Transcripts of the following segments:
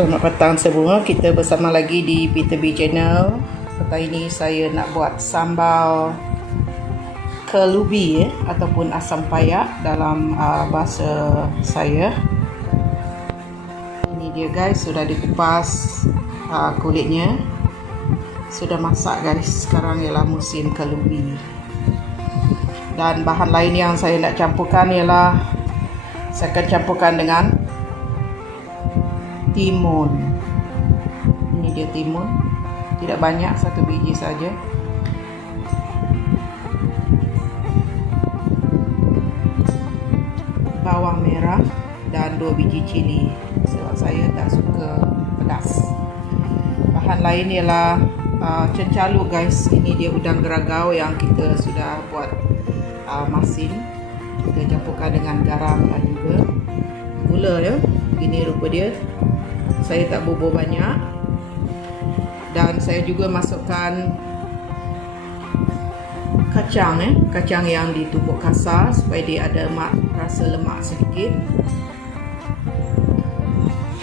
Selamat petang semua, kita bersama lagi di Peter B Channel. Petang ini saya nak buat sambal kelubi ataupun asam payak dalam bahasa saya. Ini dia guys, sudah dikupas kulitnya. Sudah masak guys, sekarang ialah musim kelubi. Dan bahan lain yang saya nak campurkan ialah saya akan campurkan dengan timun. Ini dia timun, tidak banyak, 1 biji saja. Bawang merah dan 2 biji cili sebab saya tak suka pedas. Bahan lain ialah cencaluk guys. Ini dia udang geragau yang kita sudah buat masin. Kita campurkan dengan garam dan juga gula ya. Ini rupa dia. Saya tak bubur banyak. Dan saya juga masukkan kacang kacang yang ditumbuk kasar supaya dia ada rasa lemak sedikit.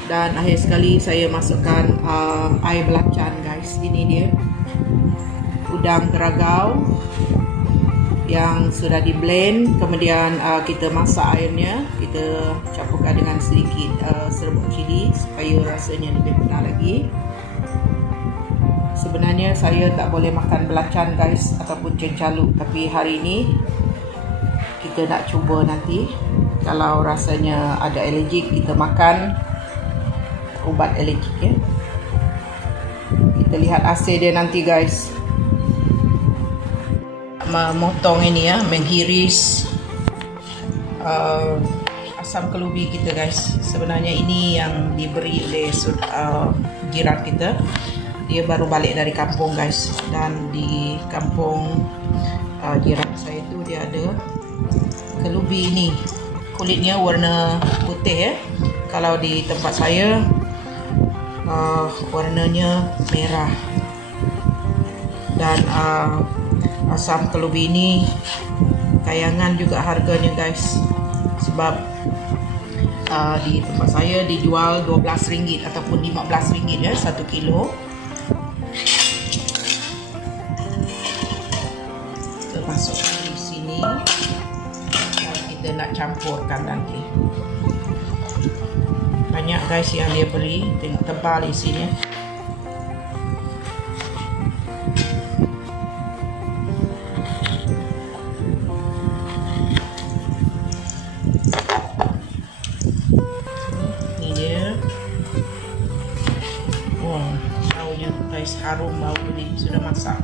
Dan akhir sekali saya masukkan air belacan guys. Ini dia udang geragau yang sudah di blend, kemudian kita masak airnya, kita campurkan dengan sedikit serbuk cili supaya rasanya lebih pedas lagi. Sebenarnya saya tak boleh makan belacan guys ataupun cencaluk, tapi hari ini kita nak cuba nanti. Kalau rasanya ada alergik, kita makan ubat alergik ya. Kita lihat hasil dia nanti guys. Memotong ini ya, menghiris asam kelubi kita guys. Sebenarnya ini yang diberi oleh jiran kita. Dia baru balik dari kampung guys, dan di kampung jiran saya itu dia ada kelubi ini, kulitnya warna putih ya. Kalau di tempat saya warnanya merah. Dan asam kelubi ini kayangan juga harganya guys, sebab di tempat saya dijual RM12 ataupun RM15 ya 1 kilo. Kita masukkan di sini dan kita nak campurkan nanti. Banyak guys yang dia beli, tengok tebal isinya. Baunya guys, harum bau ini, sudah masak.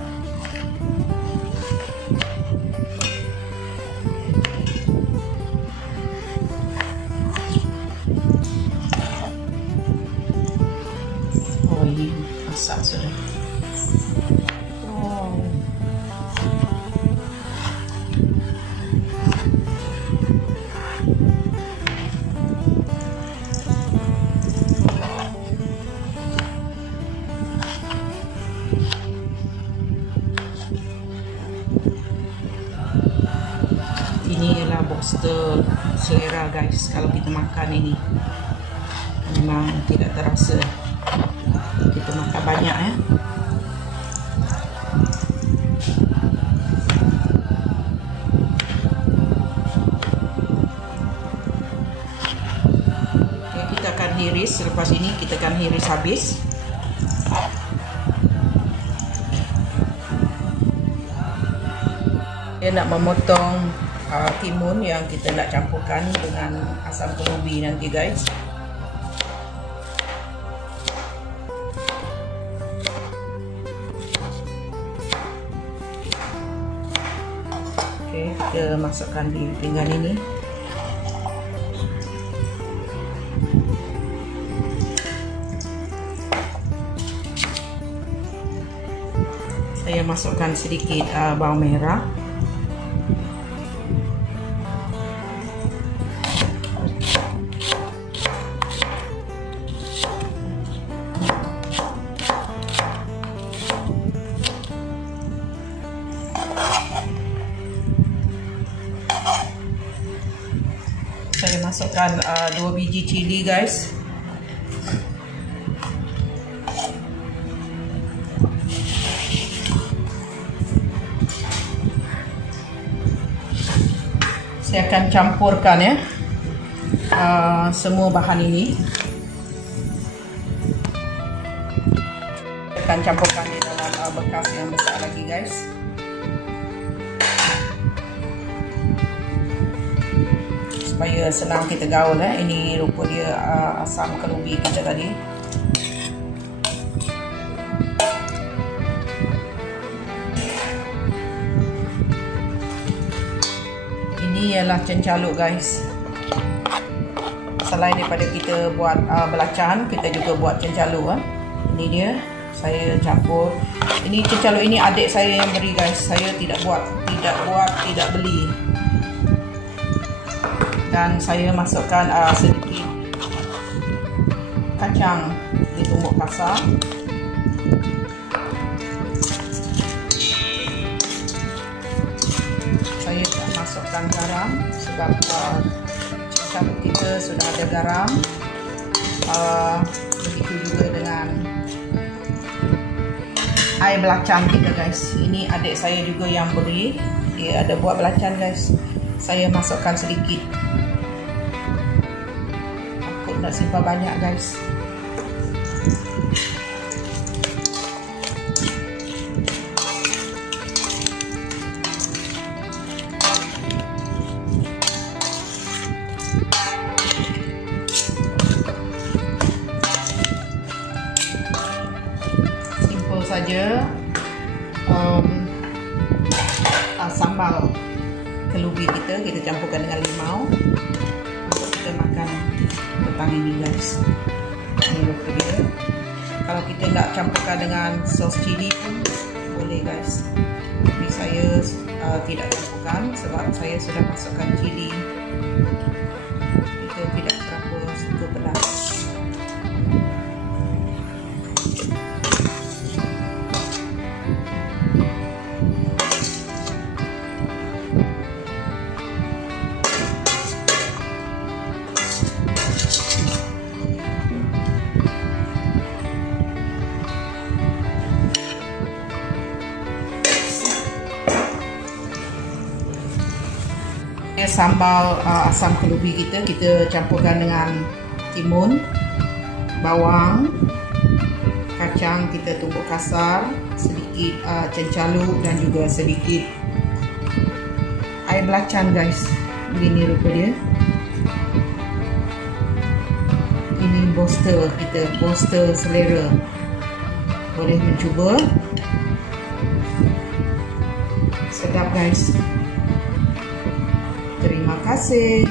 Oh ini masak sudah. Ini ialah booster selera guys. Kalau kita makan ini memang tidak terasa kita makan banyak ya. Oke, kita akan hiris. Selepas ini kita akan hiris habis. Dia nak memotong timun yang kita nak campurkan dengan asam kelubi nanti guys. Oke, kita masukkan di pinggan ini. Saya masukkan sedikit bawang merah. Saya masukkan 2 biji cili guys. Saya akan campurkan ya semua bahan ini. Saya akan campurkan di dalam bekas yang besar lagi guys. Supaya senang kita gaul ya. Ini rupa dia asam kelubi kita tadi. Ini ialah cencaluk guys. Selain daripada kita buat belacan, kita juga buat cencaluk. Ini dia, saya campur. Ini cencaluk ini adik saya yang beri guys. Saya tidak beli. Dan saya masukkan sedikit kacang ditumbuk kasar. Saya tak masukkan garam sebab cencaluk kita sudah ada garam. Begitu juga dengan air belacan kita guys. Ini adik saya juga yang beri. Dia ada buat belacan guys. Saya masukkan sedikit. Takut nak simpan banyak guys. Saja sambal kelubi kita campurkan dengan limau untuk kita makan petang ini guys. Ini rupa dia. Kalau kita nak campurkan dengan sos cili pun boleh guys, tapi saya tidak campurkan sebab saya sudah masukkan cili. Kita tidak berapa suka pedas. Sambal asam kelubi kita campurkan dengan timun, bawang, kacang kita tumbuk kasar, sedikit cencaluk dan juga sedikit air belacan guys. Begini rupa dia. Ini booster kita, booster selera. Boleh mencuba. Sedap guys. Terima kasih.